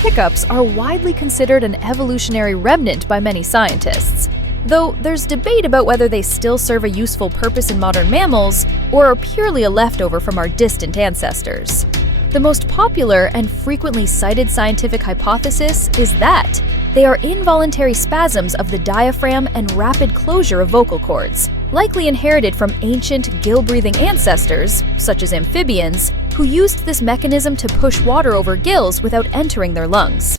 Hiccups are widely considered an evolutionary remnant by many scientists, though there's debate about whether they still serve a useful purpose in modern mammals or are purely a leftover from our distant ancestors. The most popular and frequently cited scientific hypothesis is that they are involuntary spasms of the diaphragm and rapid closure of vocal cords, likely inherited from ancient gill-breathing ancestors, such as amphibians, who used this mechanism to push water over gills without entering their lungs.